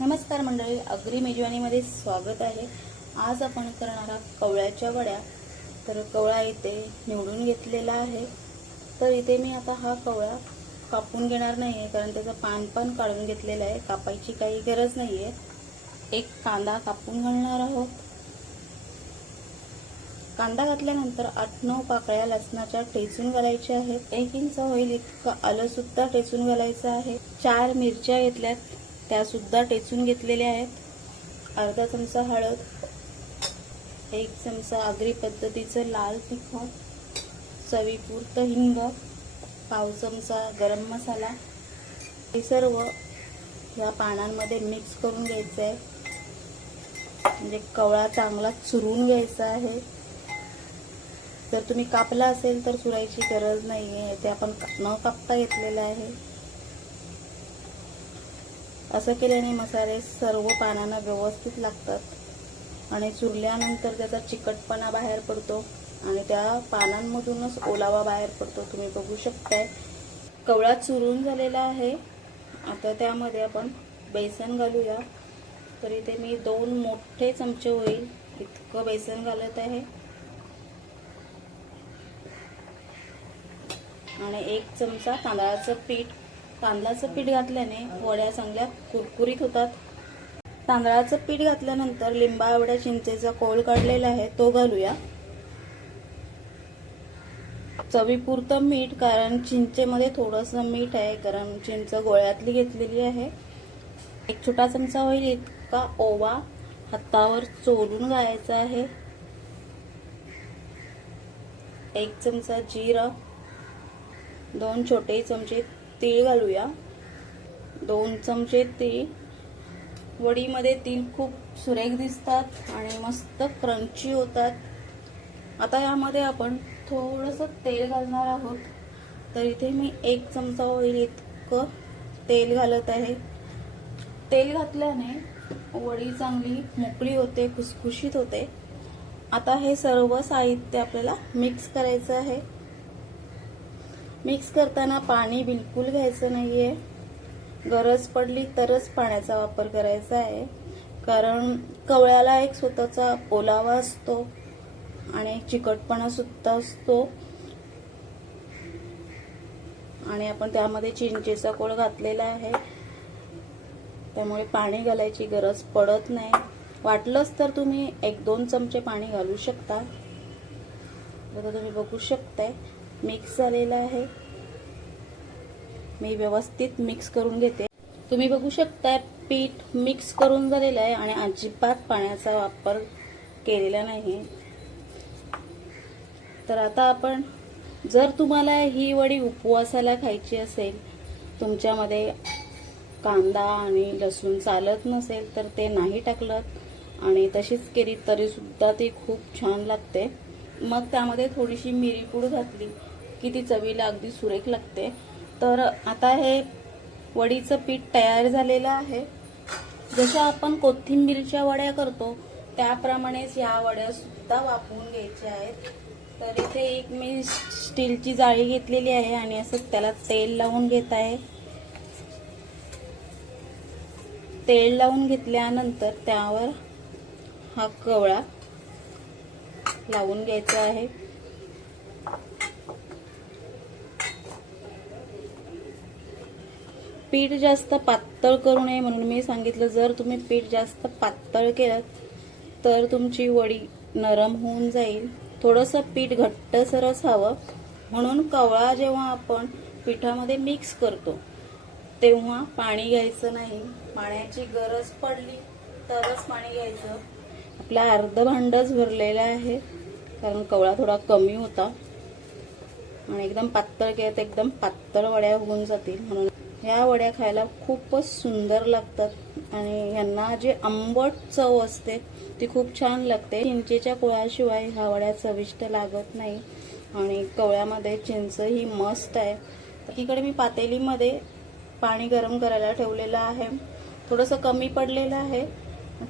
नमस्कार मंडळी अग्री मेजवानीमध्ये स्वागत आहे. आज आपण करणार आहोत कवळ्याच्या वड्या. तर कवळा इथे निवडून घेतलेला आहे. तर इथे मी आता हा कवळा कापून घेणार नाही आहे कारण त्याचं पान पण काढून घेतलेलं आहे. कापायची काही गरज नाही आहे एक कांदा कापून घालणार आहोत. कांदा घातल्यानंतर आठ नऊ पाकळ्या लसणाच्या ठेचून घालायच्या आहेत. एक इंच होईल इतकं आलं सुद्धा ठेचून घालायचं आहे. चार मिरच्या घेतल्यात. त्यासुद्धा टेचून घेतलेल्या आहेत. अर्धा चमचा हळद एक चमचा आगरी पद्धतीचं लाल तिखट चवीपुरतं हिंग पाव चमचा गरम मसाला. हे सर्व या पानांमध्ये मिक्स करून घ्यायचं आहे म्हणजे कवळा चांगला चुरून घ्यायचा आहे. जर तुम्ही कापला असेल तर चुरायची गरज नाही आहे ते आपण न कापता घेतलेलं आहे. असं केल्याने मसाले सर्व पानांना व्यवस्थित लागतात. आणि चुरल्यानंतर त्याचा चिकटपणा बाहेर पडतो आणि त्या पानांमधूनच ओलावा बाहेर पडतो. तुम्ही बघू शकताय. कवळा चुरून झालेला आहे. आता त्यामध्ये आपण बेसन घालूया. तर इथे मी दोन मोठे चमचे होईल. इतकं बेसन घालत आहे. आणि एक चमचा तांदळाचं पीठ तांदळाचं पीठ घातल्याने वड्या चांगल्या कुरकुरीत होतात. तांदळाचं पीठ घातल्यानंतर लिंबा एवढ्या चिंचेचा कोळ काढलेला आहे तो घालूया. चवीपुरतं मीठ कारण चिंचेमध्ये थोडंसं मीठ आहे कारण चिंच गोळ्यातली घेतलेली आहे. एक छोटा चमचा होईल इतका ओवा हातावर चोरून घालायचा आहे. एक चमचा जिरा दोन छोटे चमचे तीळ घालूया. दोन चमचे तीळ. वडीमध्ये तीळ खूप सुरेख दिसतात आणि मस्त क्रंची होतात. आता यामध्ये आपण थोडंसं तेल घालणार आहोत. तर इथे मी एक चमचा होईल इतकं तेल घालत आहे. तेल घातल्याने वडी चांगली मोकळी होते खुसखुशीत होते. आता हे सर्व साहित्य आपल्याला मिक्स करायचं आहे. मिक्स करताना पाणी बिलकुल घ्यायचं नाही आहे गरज पडली तरच पाण्याचा वापर करायचा आहे. कारण कवळ्याला एक स्वतःचा ओलावा असतो आणि एक चिकटपणा सुद्धा असतो. आणि आपण त्यामध्ये चिंचेचा कोळ घातलेला आहे. त्यामुळे पाणी घालायची गरज पडत नाही. वाटलंच तर तुम्ही एक दोन चमचे पाणी घालू शकता. आता तुम्ही बघू शकताय. मिक्स झालेला आहे. मी व्यवस्थित मिक्स करून घेते. तुम्ही बघू शकता पीठ मिक्स करून झालेलं आहे आणि अजिबात पाण्याचा वापर केलेला नाही. तर आता आपण जर तुम्हाला ही वडी उपवासाला खायची असेल तुमच्यामध्ये कांदा आणि लसूण चालत नसेल तर ते नाही टाकलं आणि तशीच केली तरीसुद्धा ती खूप छान लागते. मग त्यामध्ये थोडीशी मिरीपूड घातली. की ती चवीला अगदी सुरेख लागते. तर आता हे वडीचं पीठ तयार झालेलं आहे. जशा आपण कोथिंबीरच्या वड्या करतो त्याप्रमाणेच या वड्या सुद्धा वापरून घ्यायच्या आहेत. तर इथे एक मी स्टीलची जाळी घेतलेली आहे आणि असं त्याला तेल लावून घेत आहे. तेल लावून घेतल्यानंतर त्यावर हा कवळा लावून घ्यायचा आहे. पीठ जास्त पातळ करू नये म्हणून मी सांगितलं जर तुम्ही पीठ जास्त पातळ केलं तर तुमची वडी नरम होऊन जाईल. थोडंसं पीठ घट्टसरच हवं. म्हणून कवळा जेव्हा आपण पिठामध्ये मिक्स करतो तेव्हा पाणी घ्यायचं नाही. पाण्याची गरज पडली तरच पाणी घ्यायचं. आपला अर्ध भांडच भरलेलं आहे कारण कवळा थोडा कमी होता. आणि एकदम पातळ केलं तर एकदम पातळ वड्या होऊन जातील. म्हणून ह्या वड्या खायला खूपच सुंदर लागतात. आणि ह्यांना जे आंबट चव असते ती खूप छान लागते. चिंचेच्या कोळ्याशिवाय ह्या वड्या चविष्ट लागत नाही. आणि कवळ्यामध्ये चिंच ही मस्त आहे. इकडे मी पातेलीमध्ये पाणी गरम करायला ठेवलेलं आहे. थोडंसं कमी पडलेलं आहे.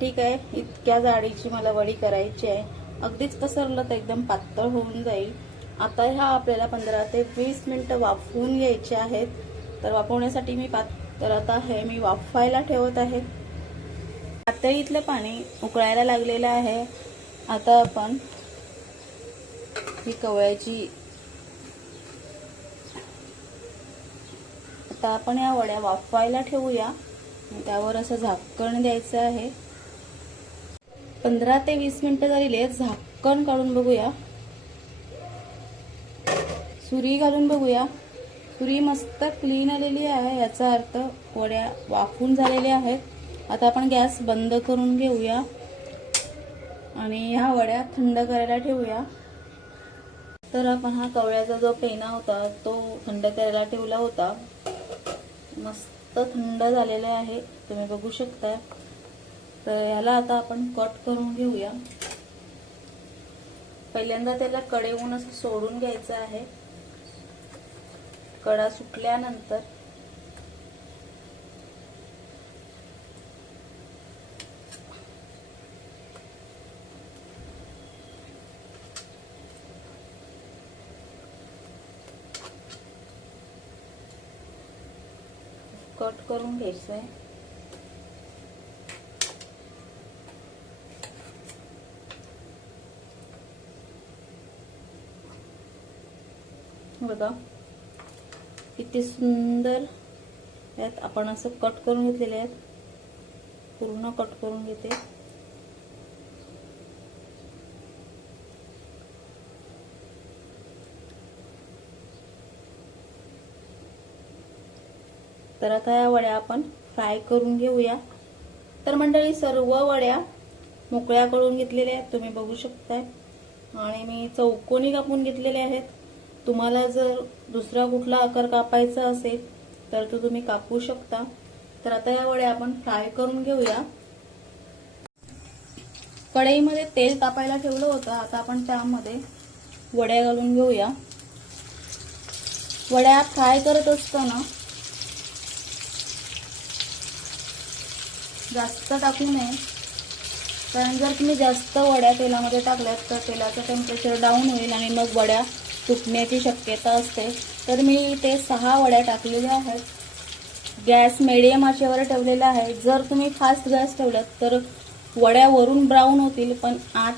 ठीक आहे इतक्या जाडीची मला वडी करायची आहे. अगदीच पसरलं तर एकदम पातळ होऊन जाईल. आता ह्या आपल्याला पंधरा ते वीस मिनटं वाफवून घ्यायचे आहेत. तर वाफवण्यासाठी मी पात तर आता हे मी वाफवायला ठेवत आहे. पातळीतलं पाणी उकळायला लागलेलं आहे. आता आपण ही कवळ्याची आता आपण या वड्या वाफवायला ठेवूया. त्यावर असं झाकण द्यायचं आहे. पंधरा ते वीस मिनिटं झालेली आहेत झाकण काढून बघूया. सुरी घालून बघूया. पुरी मस्त क्लीन आलेली आहे याचा अर्थ वड्या वाफून झालेल्या आहेत. आता आपण गॅस बंद करून घेऊया. आणि ह्या वड्या थंड करायला ठेवूया. तर आपण हा कवळ्याचा जो पेना होता तो थंड करायला ठेवला होता. मस्त थंड झालेला आहे तुम्ही बघू शकता तर ह्याला आता आपण कट करून घेऊया. पहिल्यांदा त्याला कडेहून असं सोडून घ्यायचं आहे. कडा सुटल्यानंतर कट करून घ्यायचं आहे बघा. किती सुंदर यात आपण असं कट करून घेतलेले आहेत. पूर्ण कट करून घेते. तर आता या वड्या आपण फ्राय करून घेऊया. तर मंडळी सर्व वड्या मोकळ्या करून घेतलेल्या आहेत. तुम्ही बघू शकताय. आणि मी चौकोनी कापून घेतलेले आहेत. तुम्हाला जर दुसरा कुठला आकार कापायचा असेल तर तो तुम्ही कापू शकता. तर आता या वड्या आपण फ्राय करून घेऊया. कढईमध्ये तेल तापायला ठेवलं होतं. आता आपण त्यामध्ये वड्या घालून घेऊया. वड्या फ्राय करत असताना जास्त टाकू नये. कारण जर तुम्ही जास्त वड्या तेलामध्ये टाकल्यात तर तेलाचं टेम्परेचर डाऊन होईल आणि मग वड्या तुटण्याची शक्यता असते. तर मी ते सहा वड्या टाकलेल्या आहेत. गॅस मिडियम आचेवर ठेवलेला आहे. जर तुम्ही फास्ट गॅस ठेवलात तर वड्या वरून ब्राऊन होतील पण आत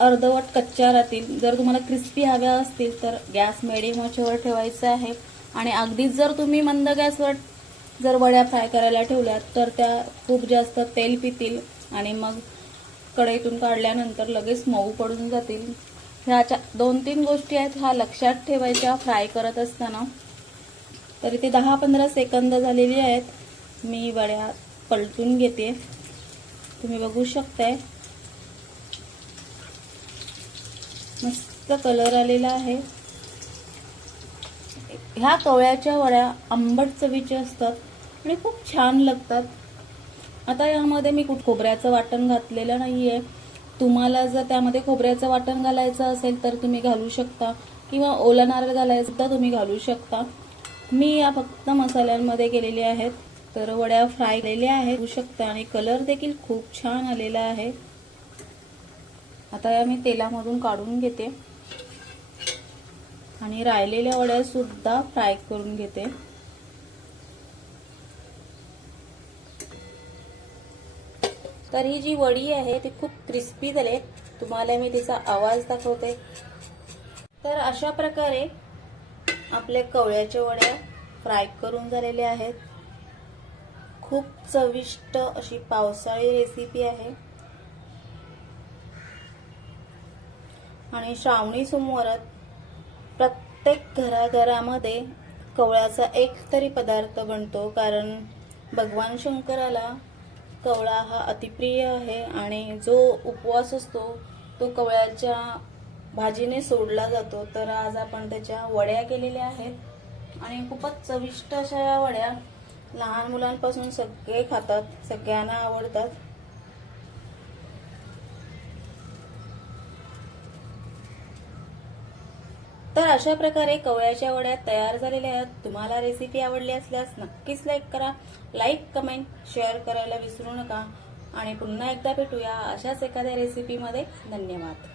अर्धवट कच्च्या राहतील. जर तुम्हाला क्रिस्पी हव्या असतील तर गॅस मिडियम आचेवर ठेवायचं आहे. आणि अगदीच जर तुम्ही मंद गॅसवर जर वड्या फ्राय करायला ठेवल्यात तर त्या खूप जास्त तेल पितील आणि मग कढईतून काढल्यानंतर लगेच मऊ पडून जातील. ह्याच्या दोन तीन गोष्टी आहेत ह्या लक्षात ठेवायच्या फ्राय करत असताना. तर इथे दहा पंधरा सेकंद झालेली आहेत. मी वड्या पलटून घेते. तुम्ही बघू शकताय. मस्त कलर आलेला आहे. ह्या कवळ्याच्या वड्या आंबट चवीच्या असतात आणि खूप छान लागतात. आता यामध्ये मी कुठ खोबऱ्याचं वाटण घातलेलं नाही आहे तुम्हाला जर त्यामध्ये खोबऱ्याचं वाटण घालायचं असेल तर तुम्ही घालू शकता. किंवा ओला नारळ घालायचं तुम्ही घालू शकता. मी या फक्त मसाल्यांमध्ये केलेले आहेत. तर वड्या फ्राय केलेल्या आहेत. होऊ शकता. आणि कलर देखील खूप छान आलेला आहे. आता या मी तेलामधून काढून घेते. आणि राहिलेल्या वड्या सुद्धा फ्राय करून घेते. तर ही जी वडी आहे ती खूप क्रिस्पी झाली तुम्हाला मी तिचा आवाज दाखवते. तर अशा प्रकारे आपल्या कवळ्याच्या वड्या फ्राय करून झालेल्या आहेत. खूप चविष्ट अशी पावसाळी रेसिपी आहे. आणि श्रावणी सोमवारात प्रत्येक घराघरामध्ये कवळ्याचा एक तरी पदार्थ बनतो कारण भगवान शंकराला कवळा हा अतिप्रिय आहे आणि जो उपवास असतो तो कवळ्याच्या भाजीने सोडला जातो. तर आज आपण त्याच्या वड्या केलेल्या आहेत. आणि खूपच चविष्ट अशा या वड्या लहान मुलांपासून सगळे खातात सगळ्यांना आवडतात. तर अशा प्रकारे कवळ्याच्या वड्या तयार झालेल्या आहेत. तुम्हाला रेसिपी आवडली असल्यास नक्कीच लाईक करा. लाईक कमेंट शेअर करायला विसरू नका. आणि पुन्हा एकदा भेटूया अशाच एखाद्या रेसिपीमध्ये धन्यवाद.